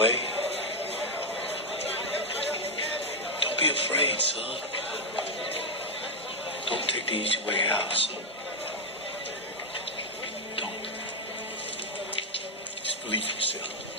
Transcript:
way. Don't be afraid, son. Don't take the easy way out, son. Don't. Just believe yourself.